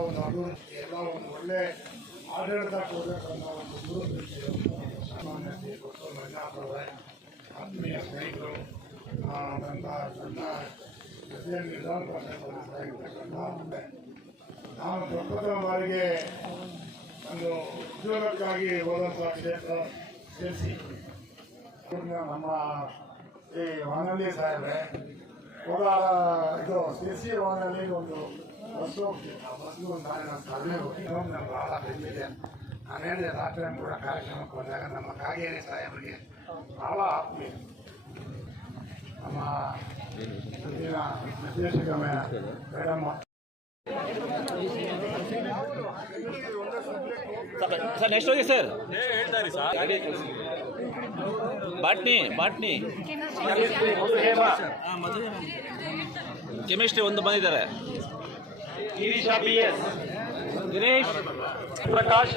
ಒಂದು ಅಭಿವೃದ್ಧಿ ಎಲ್ಲ ಒಂದು ಒಳ್ಳೆ ಆಡಳಿತ ಕೊಡಬೇಕನ್ನೋ ಒಂದು ದೂರದೃಷ್ಟಿ ಸಾಮಾನ್ಯತೆ ಮಂಜುನಾಥ್ ಅವರೇ ಆತ್ಮೀಯ ಸ್ನೇಹಿತರು ನನ್ನ ನನ್ನ ಜೊತೆಯಲ್ಲಿ ವಿಧಾನ ನಾನು ಪ್ರಪ್ರಥಮ ಬಾರಿಗೆ ಒಂದು ಉದ್ಯೋಗಕ್ಕಾಗಿ ಹೋದಂಥ ಕ್ಷೇತ್ರ ಸೇರಿಸಿ. ನಮ್ಮ ಈ ವಾನಳ್ಳಿ ಸಾಹೇಬ್ರೆ ಕೋಲಾರ ಇದು ಒಂದು ಬಸ್ಸು ಬಸ್ಸು ಒಂದು ನಾನು ಭಾಳ ಬೆಂದಿದೆ ನಾನು ಹೇಳಿದೆ ರಾತ್ರಿ ಕೂಡ ಕಾರ್ಯಕ್ರಮಕ್ಕೆ ಹೋದಾಗ ನಮ್ಮ ಕಾಗೇರಿ ಸಾಹೇಬರಿಗೆ ಭಾಳ ಆತ್ಮೀಯ ನಮ್ಮ ನಿರ್ದೇಶಕ ಮೇಡಮ್ ಸರ್ ನೆಕ್ಸ್ಟ್ ಹೋಗಿ ಸರ್ ಬಾಟ್ನಿ ಬಾಟ್ನಿ. ಕೆಮಿಸ್ಟ್ರಿ ಒಂದು ಬಂದಿದ್ದಾರೆ. ಗಿರೀಶ್ ಪ್ರಕಾಶ್.